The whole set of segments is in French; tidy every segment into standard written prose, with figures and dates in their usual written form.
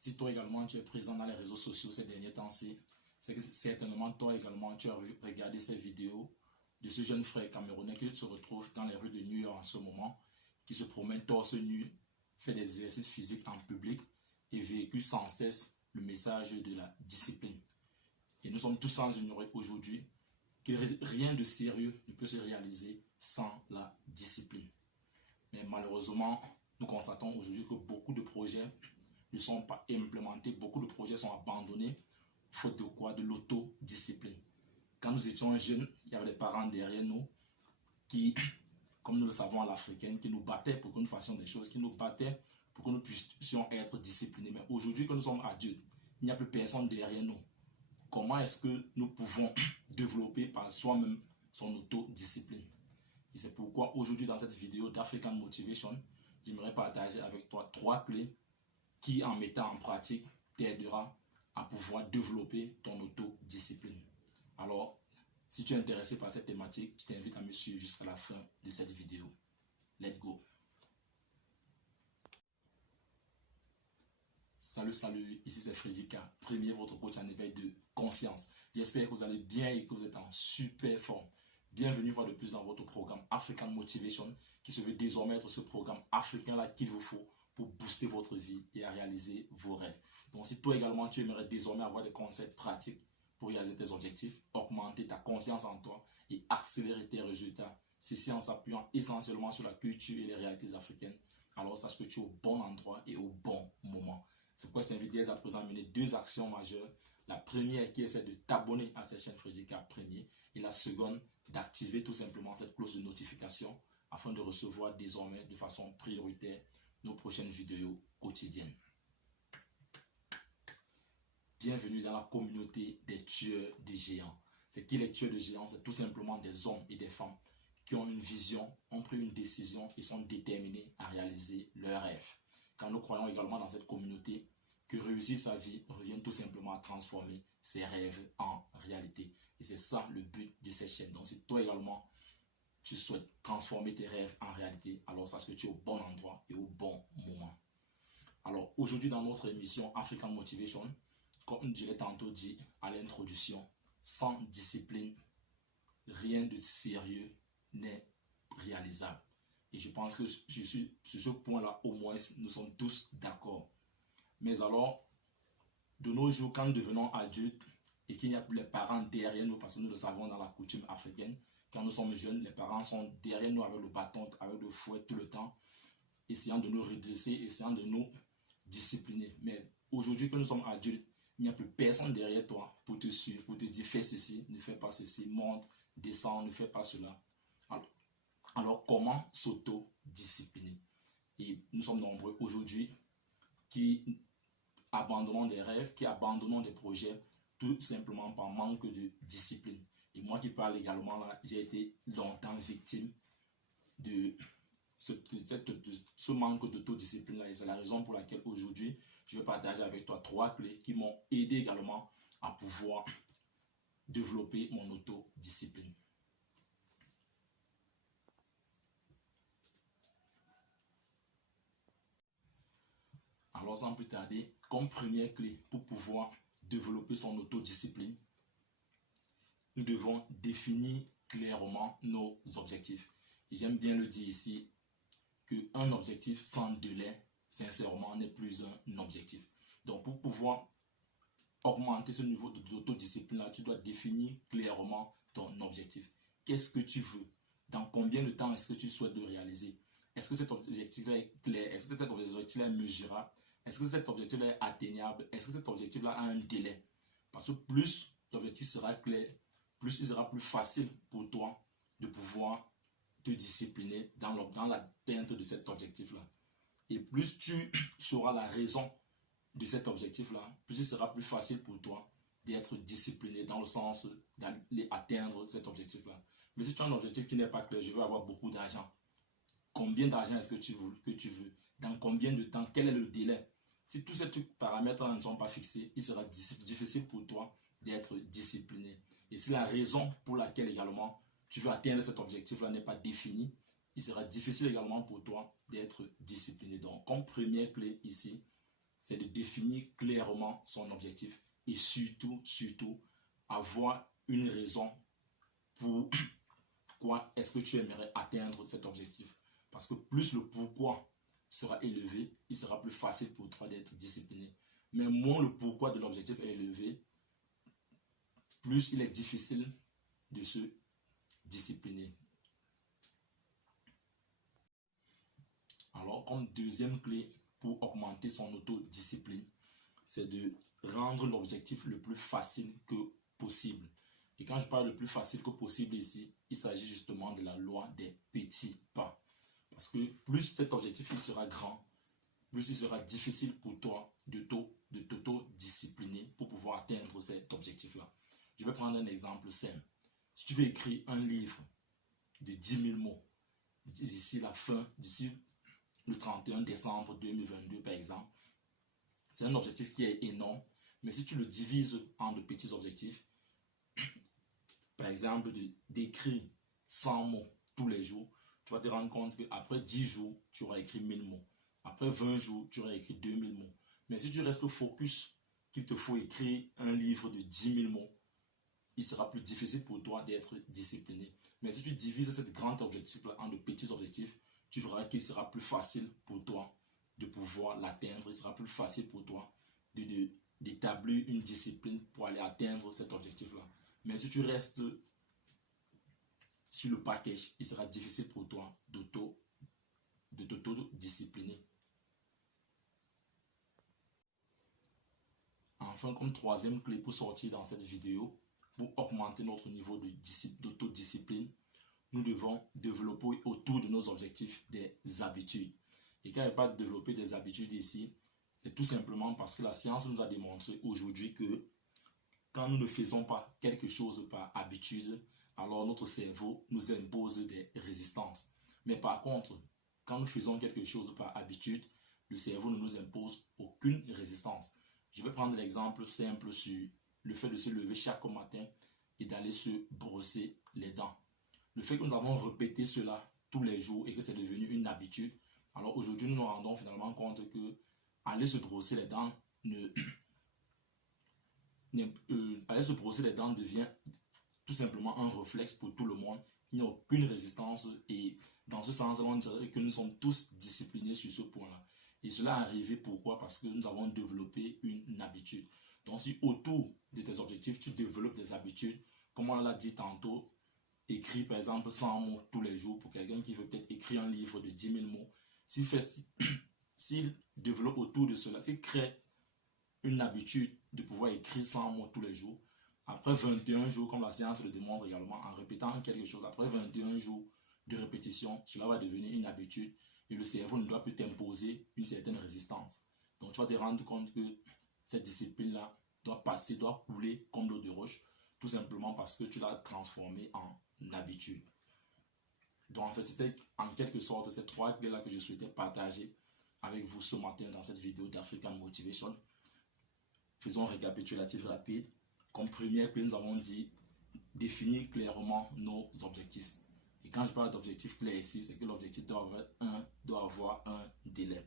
Si toi également tu es présent dans les réseaux sociaux ces derniers temps-ci, c'est que certainement toi également tu as regardé ces vidéos de ce jeune frère camerounais qui se retrouve dans les rues de New York en ce moment, qui se promène torse nu, fait des exercices physiques en public et véhicule sans cesse le message de la discipline. Et nous sommes tous sans ignorer aujourd'hui que rien de sérieux ne peut se réaliser sans la discipline. Mais malheureusement, nous constatons aujourd'hui que beaucoup de projets ne sont pas implémentés, beaucoup de projets sont abandonnés, faute de quoi? De l'autodiscipline. Quand nous étions jeunes, il y avait des parents derrière nous qui, comme nous le savons à l'africaine, qui nous battaient pour que nous fassions des choses, qui nous battaient pour que nous puissions être disciplinés. Mais aujourd'hui que nous sommes adultes, il n'y a plus personne derrière nous. Comment est-ce que nous pouvons développer par soi-même son autodiscipline? Et c'est pourquoi aujourd'hui dans cette vidéo d'African Motivation, j'aimerais partager avec toi 3 clés qui, en mettant en pratique, t'aidera à pouvoir développer ton autodiscipline. Alors, si tu es intéressé par cette thématique, je t'invite à me suivre jusqu'à la fin de cette vidéo. Let's go! Salut, salut, ici c'est Frédika, premier votre coach en éveil de conscience. J'espère que vous allez bien et que vous êtes en super forme. Bienvenue une fois de plus dans votre programme African Motivation, qui se veut désormais être ce programme africain-là qu'il vous faut pour booster votre vie et à réaliser vos rêves. Donc si toi également tu aimerais désormais avoir des concepts pratiques pour réaliser tes objectifs, augmenter ta confiance en toi et accélérer tes résultats, ceci en s'appuyant essentiellement sur la culture et les réalités africaines, alors sache que tu es au bon endroit et au bon moment. C'est pourquoi je t'invite dès à présent à mener 2 actions majeures. La première qui est celle de t'abonner à cette chaîne Frédika Premier et la seconde d'activer tout simplement cette cloche de notification afin de recevoir désormais de façon prioritaire nos prochaines vidéos quotidiennes. Bienvenue dans la communauté des tueurs de géants. C'est qui les tueurs de géants? C'est tout simplement des hommes et des femmes qui ont une vision, ont pris une décision et sont déterminés à réaliser leurs rêves. Car nous croyons également dans cette communauté que réussir sa vie revient tout simplement à transformer ses rêves en réalité. Et c'est ça le but de cette chaîne. Donc si toi également tu souhaites transformer tes rêves en réalité, alors sache que tu es au bon endroit et au bon moment. Alors aujourd'hui dans notre émission African Motivation, comme je l'ai tantôt dit à l'introduction, sans discipline, rien de sérieux n'est réalisable. Et je pense que sur ce point-là, au moins, nous sommes tous d'accord. Mais alors, de nos jours, quand nous devenons adultes et qu'il n'y a plus les parents derrière nous, parce que nous le savons dans la coutume africaine, quand nous sommes jeunes, les parents sont derrière nous avec le bâton, avec le fouet tout le temps, essayant de nous redresser, essayant de nous discipliner. Mais aujourd'hui que nous sommes adultes, il n'y a plus personne derrière toi pour te suivre, pour te dire fais ceci, ne fais pas ceci, monte, descends, ne fais pas cela. Alors comment s'auto-discipliner? Et nous sommes nombreux aujourd'hui qui abandonnons des rêves, qui abandonnons des projets, tout simplement par manque de discipline. Et moi qui parle également là, j'ai été longtemps victime de ce manque d'autodiscipline là. Et c'est la raison pour laquelle aujourd'hui, je vais partager avec toi 3 clés qui m'ont aidé également à pouvoir développer mon autodiscipline. Alors sans plus tarder, comme première clé pour pouvoir développer son autodiscipline, nous devons définir clairement nos objectifs. Et j'aime bien le dire ici, qu'un objectif sans délai, sincèrement, n'est plus un objectif. Donc pour pouvoir augmenter ce niveau d'autodiscipline-là, tu dois définir clairement ton objectif. Qu'est-ce que tu veux? Dans combien de temps est-ce que tu souhaites le réaliser? Est-ce que cet objectif-là est clair? Est-ce que cet objectif-là est mesurable? Est-ce que cet objectif-là est atteignable? Est-ce que cet objectif-là a un délai? Parce que plus l'objectif sera clair, plus il sera plus facile pour toi de pouvoir te discipliner dans l'atteinte de cet objectif-là. Et plus tu sauras la raison de cet objectif-là, plus il sera plus facile pour toi d'être discipliné dans le sens d'aller atteindre cet objectif-là. Mais si tu as un objectif qui n'est pas clair, je veux avoir beaucoup d'argent. Combien d'argent est-ce que tu veux? Dans combien de temps? Quel est le délai? Si tous ces paramètres-là ne sont pas fixés, il sera difficile pour toi d'être discipliné. Et si la raison pour laquelle également tu veux atteindre cet objectif-là n'est pas définie, il sera difficile également pour toi d'être discipliné. Donc, comme première clé ici, c'est de définir clairement son objectif et surtout, avoir une raison pourquoi est-ce que tu aimerais atteindre cet objectif. Parce que plus le pourquoi sera élevé, il sera plus facile pour toi d'être discipliné. Mais moins le pourquoi de l'objectif est élevé, plus il est difficile de se discipliner. Alors, comme deuxième clé pour augmenter son autodiscipline, c'est de rendre l'objectif le plus facile que possible. Et quand je parle le plus facile que possible ici, il s'agit justement de la loi des petits pas. Parce que plus cet objectif il sera grand, plus il sera difficile pour toi de t'auto-discipliner pour pouvoir atteindre cet objectif-là. Je vais prendre un exemple simple. Si tu veux écrire un livre de 10 000 mots d'ici la fin, d'ici le 31 décembre 2022 par exemple, c'est un objectif qui est énorme, mais si tu le divises en de petits objectifs, par exemple d'écrire 100 mots tous les jours, tu vas te rendre compte qu'après 10 jours, tu auras écrit 1000 mots. Après 20 jours, tu auras écrit 2000 mots. Mais si tu restes focus qu'il te faut écrire un livre de 10 000 mots, il sera plus difficile pour toi d'être discipliné. Mais si tu divises cet grand objectif-là en de petits objectifs, tu verras qu'il sera plus facile pour toi de pouvoir l'atteindre. Il sera plus facile pour toi d'établir une discipline pour aller atteindre cet objectif-là. Mais si tu restes sur le package, il sera difficile pour toi de t'auto-discipliner. Enfin, comme troisième clé pour sortir dans cette vidéo, pour augmenter notre niveau d'autodiscipline, nous devons développer autour de nos objectifs des habitudes. Et quand il n'y a pas de développer des habitudes ici, c'est tout simplement parce que la science nous a démontré aujourd'hui que quand nous ne faisons pas quelque chose par habitude, alors notre cerveau nous impose des résistances. Mais par contre, quand nous faisons quelque chose par habitude, le cerveau ne nous impose aucune résistance. Je vais prendre l'exemple simple sur le fait de se lever chaque matin et d'aller se brosser les dents. Le fait que nous avons répété cela tous les jours et que c'est devenu une habitude, alors aujourd'hui nous nous rendons finalement compte que aller se brosser les dents aller se brosser les dents devient tout simplement un réflexe pour tout le monde. Il n'y a aucune résistance et dans ce sens, on dirait que nous sommes tous disciplinés sur ce point-là. Et cela est arrivé pourquoi? Parce que nous avons développé une habitude. Donc si autour de tes objectifs, tu développes des habitudes, comme on l'a dit tantôt, écrit par exemple 100 mots tous les jours pour quelqu'un qui veut peut-être écrire un livre de 10 000 mots. S'il développe autour de cela, s'il crée une habitude de pouvoir écrire 100 mots tous les jours, après 21 jours, comme la science le démontre également, en répétant quelque chose, après 21 jours de répétition, cela va devenir une habitude et le cerveau ne doit plus t'imposer une certaine résistance. Donc tu vas te rendre compte que cette discipline-là doit couler comme l'eau de roche, tout simplement parce que tu l'as transformée en habitude. Donc en fait, c'était en quelque sorte ces trois clés-là que je souhaitais partager avec vous ce matin dans cette vidéo d'African Motivation. Faisons un récapitulatif rapide. Comme première clé, nous avons dit définir clairement nos objectifs. Et quand je parle d'objectif clair ici, c'est que l'objectif doit avoir un délai.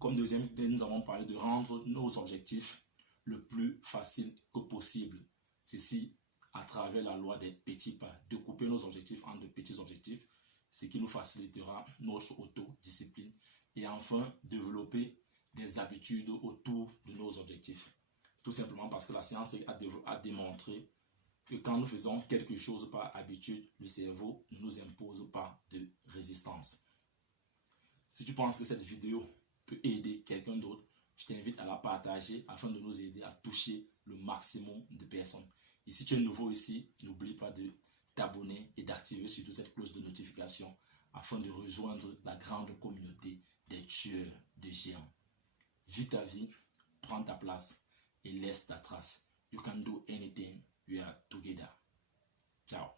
Comme deuxième clé, nous avons parlé de rendre nos objectifs le plus facile que possible. Ceci à travers la loi des petits pas, de couper nos objectifs en de petits objectifs, ce qui nous facilitera notre autodiscipline. Et enfin, développer des habitudes autour de nos objectifs. Tout simplement parce que la science a démontré que quand nous faisons quelque chose par habitude, le cerveau ne nous impose pas de résistance. Si tu penses que cette vidéo peut aider quelqu'un d'autre, je t'invite à la partager afin de nous aider à toucher le maximum de personnes. Et si tu es nouveau ici, n'oublie pas de t'abonner et d'activer surtout cette cloche de notification afin de rejoindre la grande communauté des tueurs de géants. Vis ta vie, prends ta place et laisse ta trace. You can do anything. We are together. Ciao.